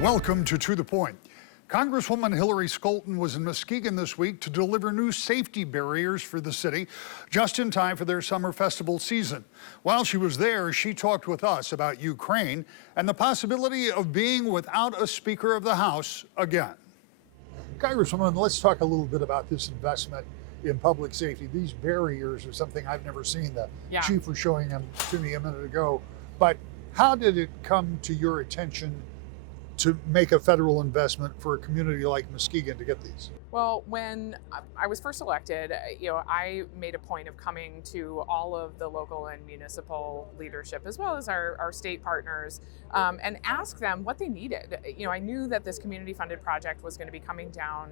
Welcome to the Point. Congresswoman Hillary Scholten was in Muskegon this week to deliver new safety barriers for the city, just in time for their summer festival season. While she was there, she talked with us about Ukraine and the possibility of being without a Speaker of the House again. Congresswoman, let's talk a little bit about this investment in public safety. These barriers are something I've never seen. The chief was showing them to me a minute ago. But how did it come to your attention to make a federal investment for a community like Muskegon to get these? Well, when I was first elected, I made a point of coming to all of the local and municipal leadership, as well as our state partners, and ask them what they needed. I knew that this community-funded project was going to be coming down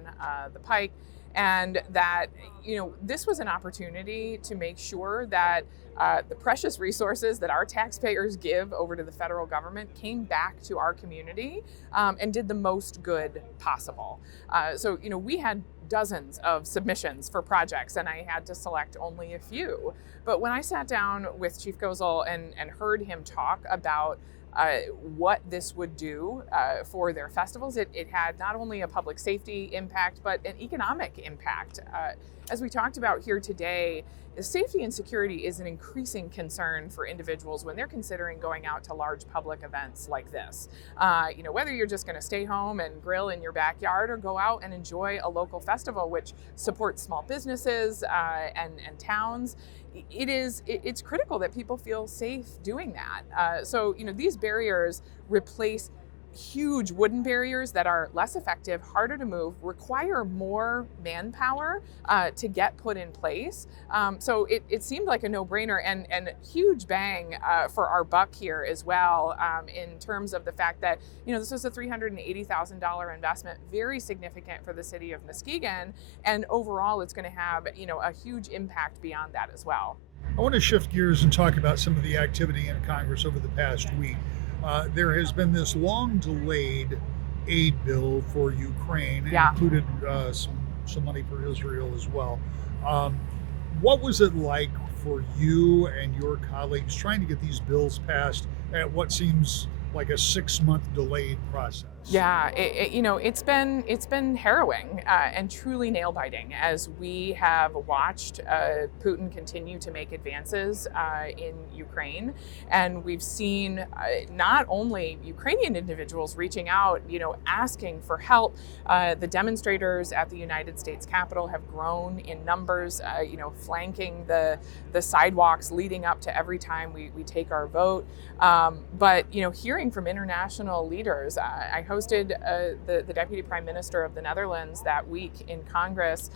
the pike, and that this was an opportunity to make sure that the precious resources that our taxpayers give over to the federal government came back to our community and did the most good possible. So we had dozens of submissions for projects, and I had to select only a few. But when I sat down with Chief Gozel and heard him talk about what this would do for their festivals, it had not only a public safety impact, but an economic impact. As we talked about here today, safety and security is an increasing concern for individuals when they're considering going out to large public events like this. Whether you're just going to stay home and grill in your backyard or go out and enjoy a local festival which supports small businesses and towns, it's critical that people feel safe doing that. So these barriers replace huge wooden barriers that are less effective, harder to move, require more manpower to get put in place. So it seemed like a no-brainer and huge bang for our buck here as well, in terms of the fact that this was a $380,000 investment, very significant for the city of Muskegon, and overall it's going to have a huge impact beyond that as well. I want to shift gears and talk about some of the activity in Congress over the past week. There has been this long-delayed aid bill for Ukraine, and included some money for Israel as well. What was it like for you and your colleagues trying to get these bills passed at what seems like a 6-month delayed process? Yeah, it's been harrowing and truly nail-biting as we have watched Putin continue to make advances in Ukraine, and we've seen not only Ukrainian individuals reaching out, asking for help. The demonstrators at the United States Capitol have grown in numbers, flanking the sidewalks leading up to every time we take our vote. But hearing from international leaders, I hosted the Deputy Prime Minister of the Netherlands that week in Congress.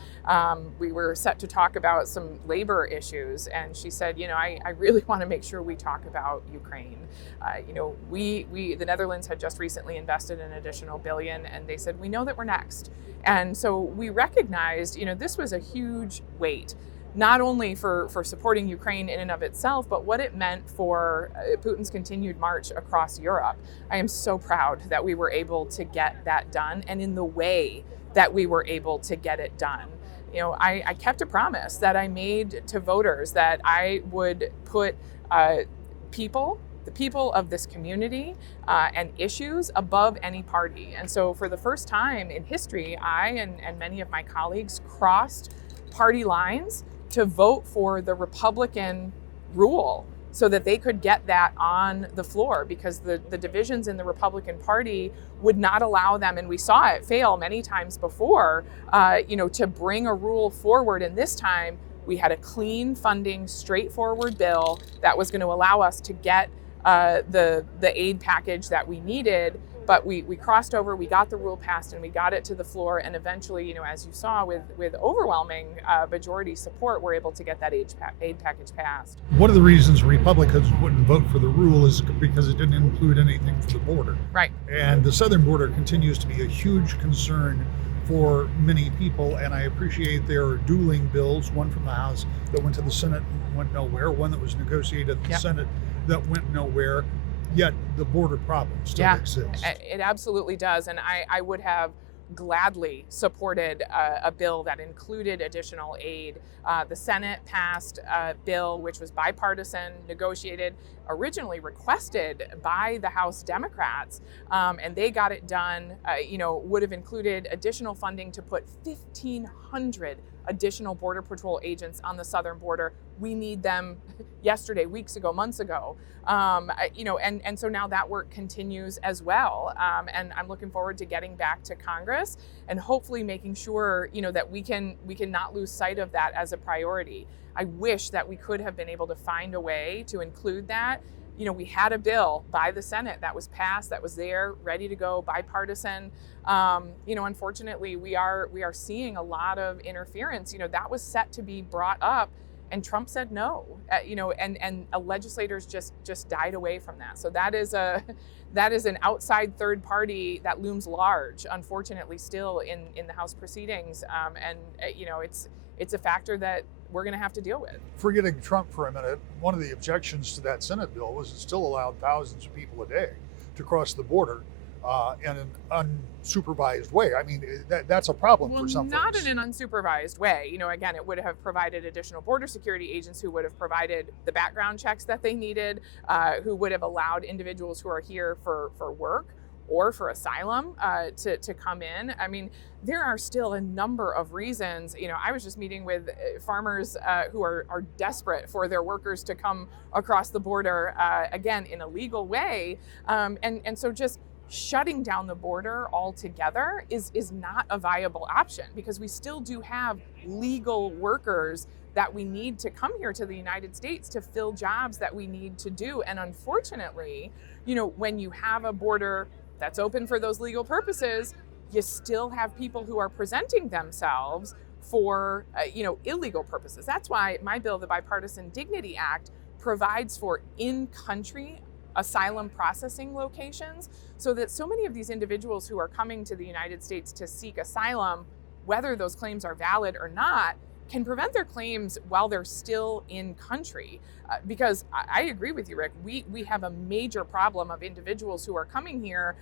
We were set to talk about some labor issues, and she said, I really want to make sure we talk about Ukraine. The Netherlands had just recently invested an additional $1 billion, and they said, we know that we're next. And so we recognized, this was a huge weight, not only for supporting Ukraine in and of itself, but what it meant for Putin's continued march across Europe. I am so proud that we were able to get that done, and in the way that we were able to get it done. I kept a promise that I made to voters that I would put the people of this community and issues above any party. And so for the first time in history, I and many of my colleagues crossed party lines to vote for the Republican rule so that they could get that on the floor, because the divisions in the Republican Party would not allow them, and we saw it fail many times before, to bring a rule forward. And this time we had a clean funding, straightforward bill that was going to allow us to get the aid package that we needed. But we crossed over, we got the rule passed, and we got it to the floor. And eventually, as you saw, with overwhelming majority support, we're able to get that aid package passed. One of the reasons Republicans wouldn't vote for the rule is because it didn't include anything for the border. Right. And the southern border continues to be a huge concern for many people, and I appreciate there are dueling bills, one from the House that went to the Senate and went nowhere, one that was negotiated at the Senate that went nowhere. Yet the border problem still exists. It absolutely does. And I would have gladly supported a bill that included additional aid. The Senate passed a bill which was bipartisan, negotiated, originally requested by the House Democrats, and they got it done. Would have included additional funding to put 1,500 additional Border Patrol agents on the southern border. We need them yesterday, weeks ago, months ago. And so now that work continues as well. And I'm looking forward to getting back to Congress and hopefully making sure, that we can not lose sight of that as a priority. I wish that we could have been able to find a way to include that. We had a bill by the Senate that was passed, that was there, ready to go, bipartisan. Unfortunately, we are seeing a lot of interference. That was set to be brought up, and Trump said no. And legislators just died away from that. So that is an outside third party that looms large, unfortunately, still in the House proceedings. It's a factor that we're going to have to deal with. Forgetting Trump for a minute, one of the objections to that Senate bill was it still allowed thousands of people a day to cross the border in an unsupervised way. I mean, that's a problem for some not folks. in an unsupervised way. Again, it would have provided additional border security agents who would have provided the background checks that they needed, who would have allowed individuals who are here for work or for asylum to come in. I mean, there are still a number of reasons. I was just meeting with farmers who are desperate for their workers to come across the border, again, in a legal way. And so just shutting down the border altogether is not a viable option, because we still do have legal workers that we need to come here to the United States to fill jobs that we need to do. And unfortunately, when you have a border that's open for those legal purposes, you still have people who are presenting themselves for, illegal purposes. That's why my bill, the Bipartisan Dignity Act, provides for in-country asylum processing locations, so that so many of these individuals who are coming to the United States to seek asylum, whether those claims are valid or not, can prevent their claims while they're still in country. Because I agree with you, Rick, we have a major problem of individuals who are coming here,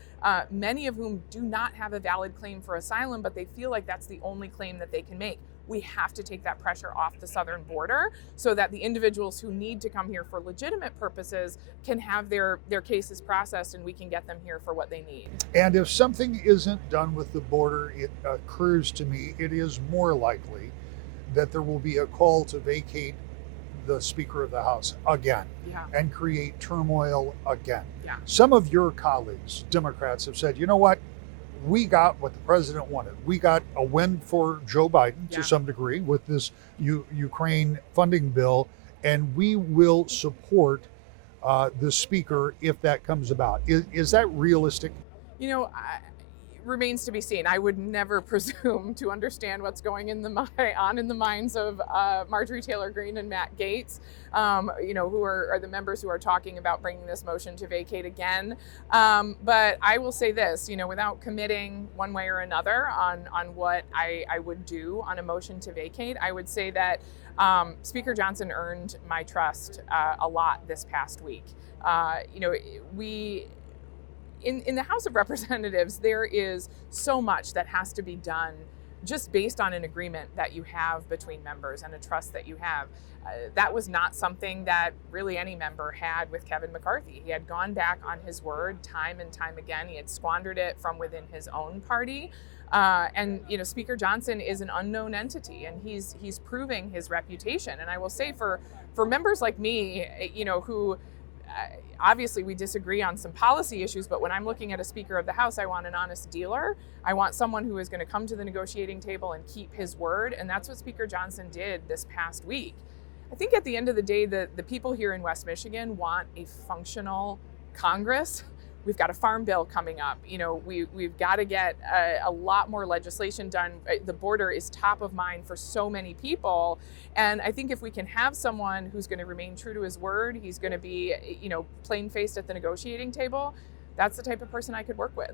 many of whom do not have a valid claim for asylum, but they feel like that's the only claim that they can make. We have to take that pressure off the southern border so that the individuals who need to come here for legitimate purposes can have their cases processed, and we can get them here for what they need. And if something isn't done with the border, it occurs to me it is more likely that there will be a call to vacate the Speaker of the House again and create turmoil again. Yeah. Some of your colleagues, Democrats, have said, you know what? We got what the president wanted. We got a win for Joe Biden to some degree with this Ukraine funding bill, and we will support the speaker if that comes about. Is that realistic? Remains to be seen. I would never presume to understand what's going on in the minds of Marjorie Taylor Greene and Matt Gaetz, who are the members who are talking about bringing this motion to vacate again. But I will say this, without committing one way or another on what I would do on a motion to vacate, I would say that Speaker Johnson earned my trust a lot this past week. In the House of Representatives, there is so much that has to be done just based on an agreement that you have between members and a trust that you have. That was not something that really any member had with Kevin McCarthy. He had gone back on his word time and time again. He had squandered it from within his own party. And Speaker Johnson is an unknown entity, and he's proving his reputation. And I will say for members like me, who obviously we disagree on some policy issues, but when I'm looking at a Speaker of the House, I want an honest dealer. I want someone who is going to come to the negotiating table and keep his word. And that's what Speaker Johnson did this past week. I think at the end of the day, the people here in West Michigan want a functional Congress. We've got a farm bill coming up. We've got to get a lot more legislation done. The border is top of mind for so many people. And I think if we can have someone who's going to remain true to his word, he's going to be, plain-faced at the negotiating table, that's the type of person I could work with.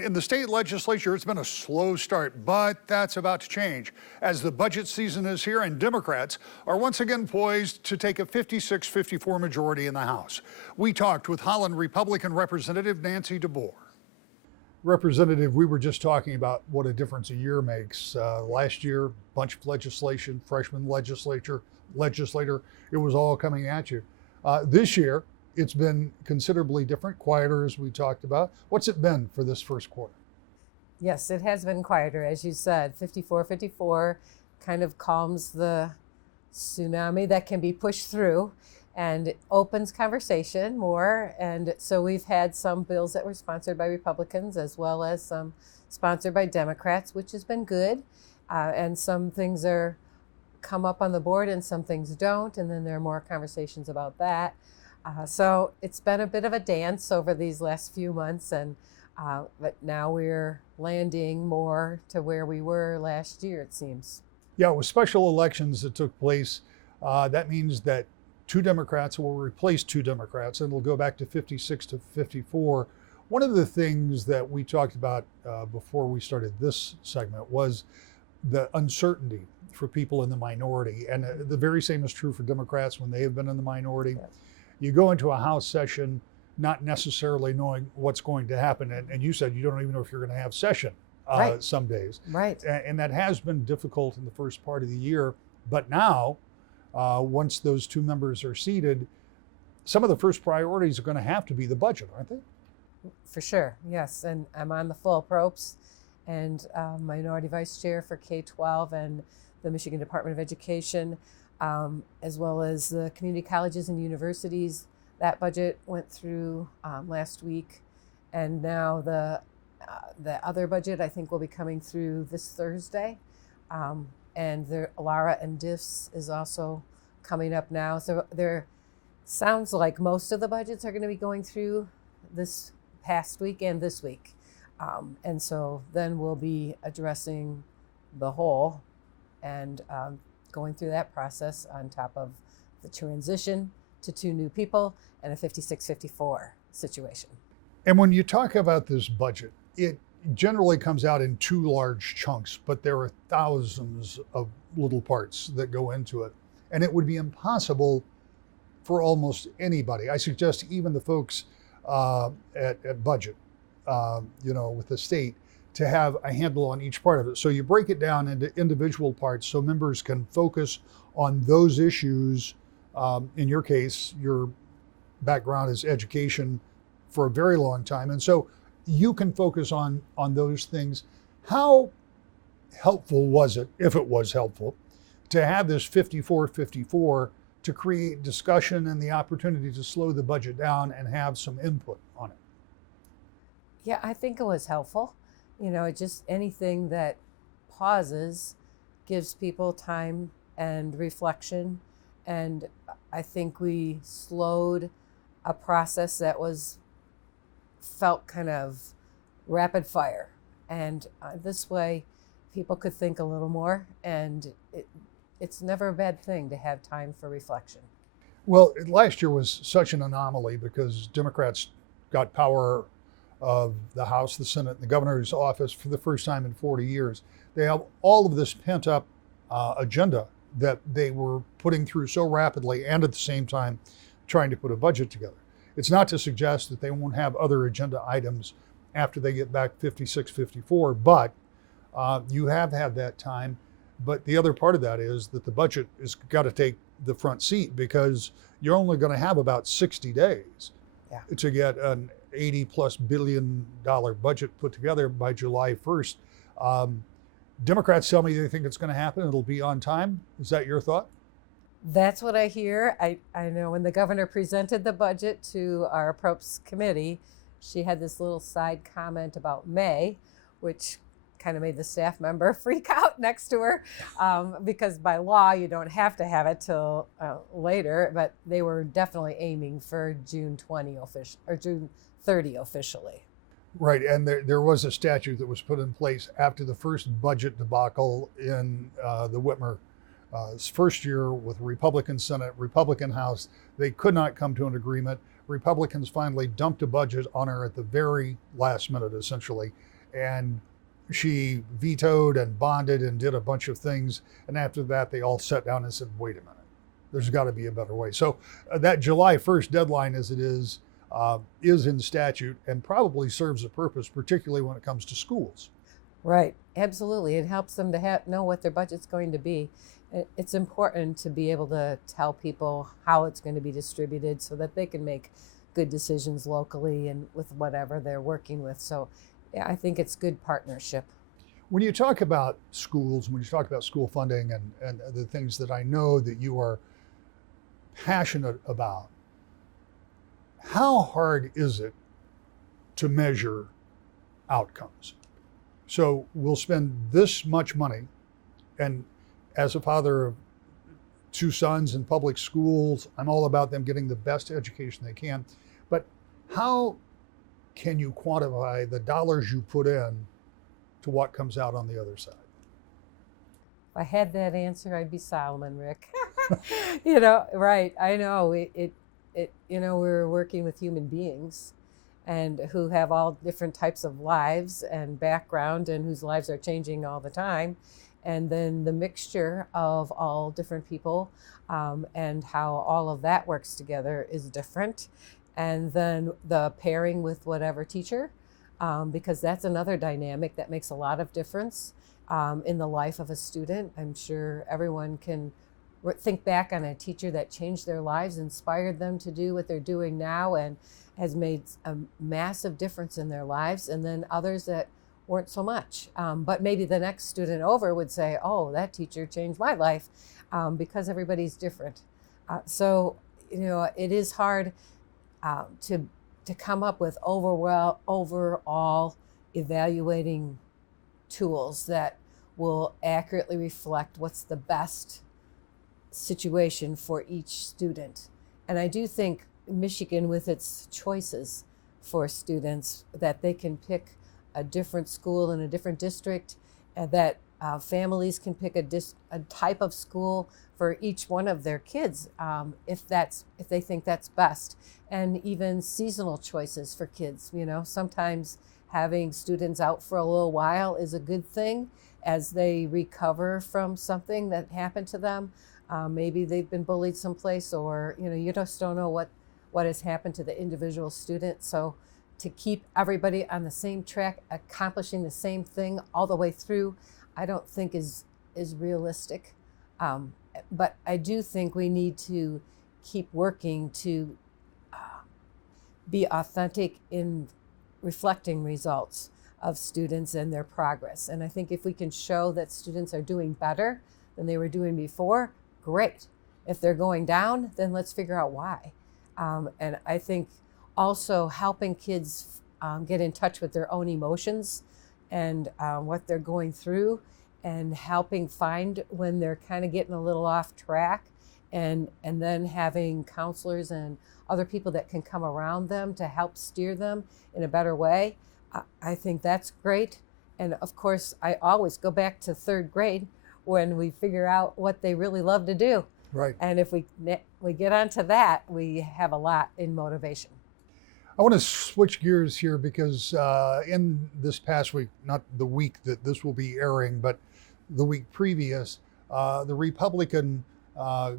In the state legislature, it's been a slow start, but that's about to change as the budget season is here and Democrats are once again poised to take a 56-54 majority in the House. We talked with Holland Republican Representative Nancy DeBoer. Representative, we were just talking about what a difference a year makes. Last year, bunch of legislation, freshman legislator, it was all coming at you. This year, it's been considerably different, quieter as we talked about. What's it been for this first quarter? Yes, it has been quieter, as you said. 54-54 kind of calms the tsunami that can be pushed through and opens conversation more. And so we've had some bills that were sponsored by Republicans as well as some sponsored by Democrats, which has been good. And some things are come up on the board and some things don't. And then there are more conversations about that. So it's been a bit of a dance over these last few months. But now we're landing more to where we were last year, it seems. Yeah, with special elections that took place, that means that two Democrats will replace two Democrats, and it'll go back to 56-54. One of the things that we talked about before we started this segment was the uncertainty for people in the minority. And the very same is true for Democrats when they have been in the minority. Yeah. You go into a House session not necessarily knowing what's going to happen. And you said you don't even know if you're going to have session Right. some days. Right. And that has been difficult in the first part of the year. But now, once those two members are seated, some of the first priorities are going to have to be the budget, aren't they? For sure, yes. And I'm on the full approps and minority vice chair for K-12 and the Michigan Department of Education, as well as the community colleges and universities. That budget went through last week, and now the other budget I think will be coming through this Thursday, and the Lara and DIFs is also coming up now. So there sounds like most of the budgets are going to be going through this past week and this week, and so then we'll be addressing the whole and going through that process on top of the transition to two new people and a 56-54 situation. And when you talk about this budget, it generally comes out in two large chunks, but there are thousands of little parts that go into it. And it would be impossible for almost anybody. I suggest even the folks at budget, with the state, to have a handle on each part of it. So you break it down into individual parts so members can focus on those issues. In your case, your background is education for a very long time. And so you can focus on those things. How helpful was it, if it was helpful, to have this 54-54 to create discussion and the opportunity to slow the budget down and have some input on it? Yeah, I think it was helpful. Just anything that pauses gives people time and reflection. And I think we slowed a process that felt kind of rapid fire. And this way, people could think a little more. And it's never a bad thing to have time for reflection. Well, last year was such an anomaly because Democrats got power of the House, the Senate, and the governor's office for the first time in 40 years. They have all of this pent up agenda that they were putting through so rapidly and at the same time trying to put a budget together. It's not to suggest that they won't have other agenda items after they get back 56-54, but you have had that time. But the other part of that is that the budget has got to take the front seat because you're only going to have about 60 days to get an $80+ billion budget put together by July 1st. Democrats tell me they think it's going to happen. It'll be on time. Is that your thought? That's what I hear. I know when the governor presented the budget to our approps committee, she had this little side comment about May, which kind of made the staff member freak out next to her because by law you don't have to have it till later, but they were definitely aiming for June 20 or June 30 officially. Right, and there was a statute that was put in place after the first budget debacle in the Whitmer first year with Republican Senate, Republican House. They could not come to an agreement. Republicans finally dumped a budget on her at the very last minute, essentially, and she vetoed and bonded and did a bunch of things. And after that, they all sat down and said, wait a minute, there's got to be a better way. So that July 1st deadline as it is, is in statute and probably serves a purpose, particularly when it comes to schools. Right, absolutely. It helps them to know what their budget's going to be. It's important to be able to tell people how it's going to be distributed so that they can make good decisions locally and with whatever they're working with. So yeah, I think it's good partnership. When you talk about schools, when you talk about school funding and the things that I know that you are passionate about, how hard is it to measure outcomes? So we'll spend this much money, and as a father of two sons in public schools, I'm all about them getting the best education they can. But how can you quantify the dollars you put in to what comes out on the other side? If I had that answer, I'd be Solomon, Rick. Right. I know we're working with human beings and who have all different types of lives and background and whose lives are changing all the time. And then the mixture of all different people and how all of that works together is different. And then the pairing with whatever teacher, because that's another dynamic that makes a lot of difference in the life of a student. I'm sure everyone can think back on a teacher that changed their lives, inspired them to do what they're doing now, and has made a massive difference in their lives, and then others that weren't so much. But maybe the next student over would say, oh, that teacher changed my life, because everybody's different. So it is hard to come up with overall evaluating tools that will accurately reflect what's the best situation for each student. And I do think Michigan, with its choices for students, that they can pick a different school in a different district, and that families can pick a type of school for each one of their kids, if they think that's best. And even seasonal choices for kids. Sometimes having students out for a little while is a good thing as they recover from something that happened to them. Maybe they've been bullied someplace, or you just don't know what has happened to the individual student. So to keep everybody on the same track, accomplishing the same thing all the way through, I don't think is realistic. But I do think we need to keep working to be authentic in reflecting results of students and their progress. And I think if we can show that students are doing better than they were doing before, great. If they're going down, then let's figure out why. And I think also helping kids get in touch with their own emotions and what they're going through, and helping find when they're kind of getting a little off track, and then having counselors and other people that can come around them to help steer them in a better way. I think that's great. And of course, I always go back to third grade when we figure out what they really love to do. Right. And if we get onto that, we have a lot in motivation. I want to switch gears here because in this past week, not the week that this will be airing, but the week previous, the Republican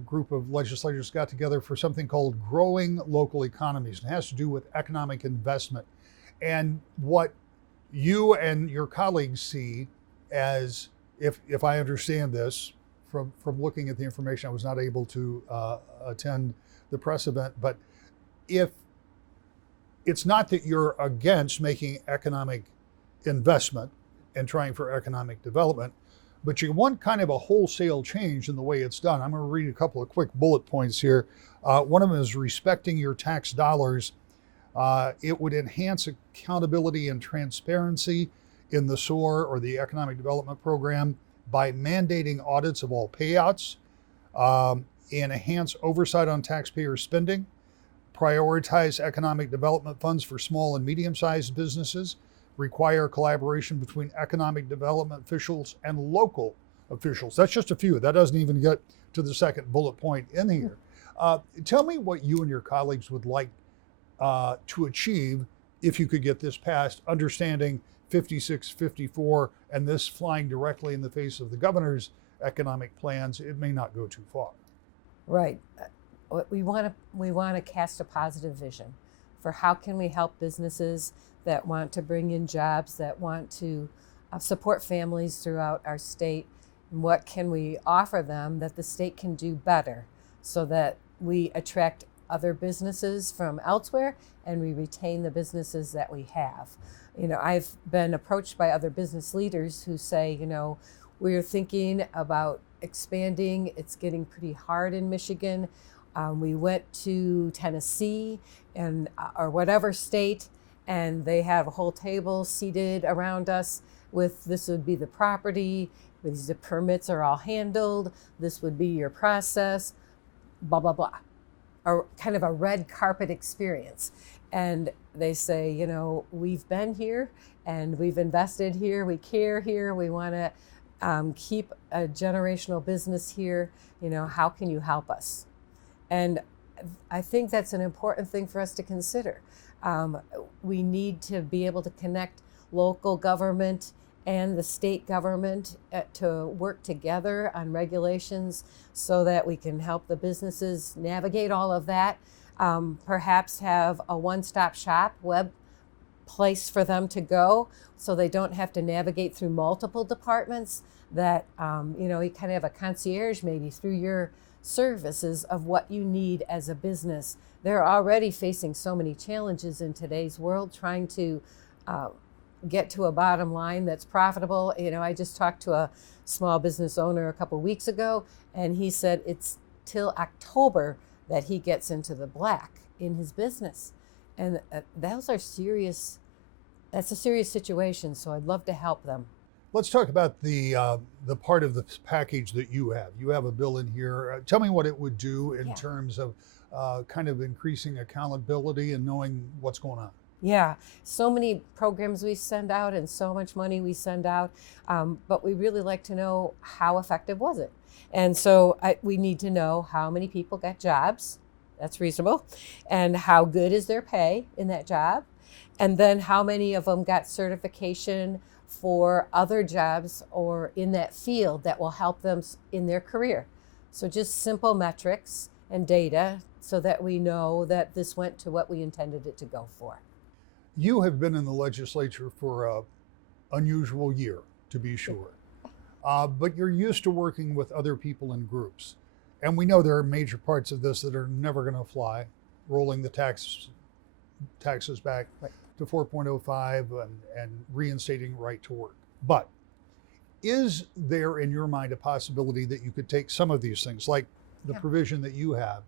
group of legislators got together for something called Growing Local Economies. It has to do with economic investment. And what you and your colleagues see as, if I understand this, from looking at the information, I was not able to attend the press event, but if it's not that you're against making economic investment and trying for economic development, but you want kind of a wholesale change in the way it's done. I'm going to read a couple of quick bullet points here. One of them is respecting your tax dollars. It would enhance accountability and transparency in the SOAR, or the Economic Development Program, by mandating audits of all payouts, and enhance oversight on taxpayer spending, prioritize economic development funds for small and medium-sized businesses, require collaboration between economic development officials and local officials. That's just a few. That doesn't even get to the second bullet point in here. Tell me what you and your colleagues would like to achieve if you could get this passed, understanding 5654 and this flying directly in the face of the governor's economic plans. It may not go too far. Right. We want to cast a positive vision for how can we help businesses that want to bring in jobs, that want to support families throughout our state, and what can we offer them that the state can do better so that we attract other businesses from elsewhere and we retain the businesses that we have. You know, I've been approached by other business leaders who say, you know, we're thinking about expanding. It's getting pretty hard in Michigan. We went to Tennessee and or whatever state, and they have a whole table seated around us with this would be the property, these the permits are all handled, this would be your process, blah, blah, blah. Kind of a red carpet experience. And they say, you know, we've been here and we've invested here, we care here, we want to keep a generational business here. You know, how can you help us? And I think that's an important thing for us to consider. We need to be able to connect local government and the state government to work together on regulations so that we can help the businesses navigate all of that. Perhaps have a one-stop shop web place for them to go so they don't have to navigate through multiple departments, that you know, you kind of have a concierge maybe through your services of what you need as a business. They're already facing so many challenges in today's world, trying to get to a bottom line that's profitable. You know, I just talked to a small business owner a couple weeks ago, and he said it's till October that he gets into the black in his business. And those are serious, that's a serious situation, so I'd love to help them. Let's talk about the part of the package that you have. You have a bill in here. Tell me what it would do in terms of kind of increasing accountability and knowing what's going on. Yeah, so many programs we send out and so much money we send out, but we really like to know how effective was it. And so we need to know how many people got jobs, that's reasonable, and how good is their pay in that job, and then how many of them got certification for other jobs or in that field that will help them in their career. So just simple metrics and data so that we know that this went to what we intended it to go for. You have been in the legislature for an unusual year, to be sure. But you're used to working with other people in groups. And we know there are major parts of this that are never going to fly, rolling the taxes back to 4.05 and reinstating right to work. But is there in your mind a possibility that you could take some of these things, like the provision that you have,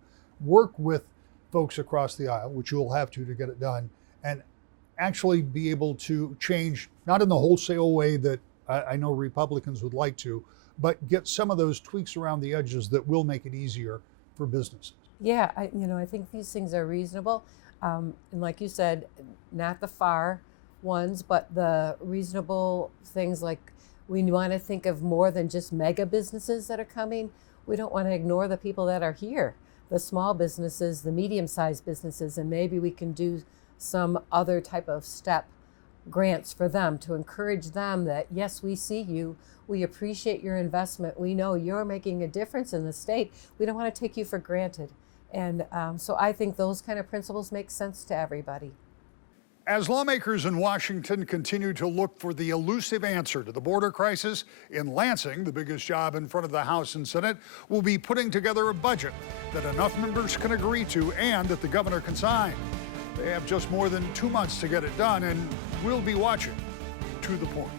work with folks across the aisle, which you'll have to get it done, and actually be able to change, not in the wholesale way that I know Republicans would like to, but get some of those tweaks around the edges that will make it easier for businesses? Yeah, I think these things are reasonable. And like you said, not the far ones, but the reasonable things, like we want to think of more than just mega businesses that are coming. We don't want to ignore the people that are here, the small businesses, the medium-sized businesses, and maybe we can do some other type of step grants for them to encourage them that, yes, we see you, we appreciate your investment, we know you're making a difference in the state, we don't want to take you for granted. And so I think those kind of principles make sense to everybody. As lawmakers in Washington continue to look for the elusive answer to the border crisis, in Lansing, the biggest job in front of the House and Senate, will be putting together a budget that enough members can agree to and that the governor can sign. They have just more than 2 months to get it done, and we'll be watching. To the point.